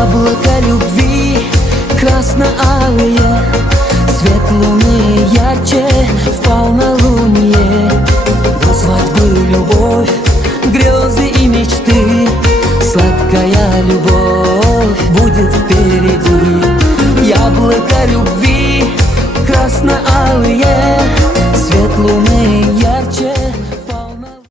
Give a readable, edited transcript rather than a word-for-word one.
Яблоко любви красно-алые, свет луны ярче в полнолуние. До свадьбы любовь, грезы и мечты, сладкая любовь будет впереди. Яблоко любви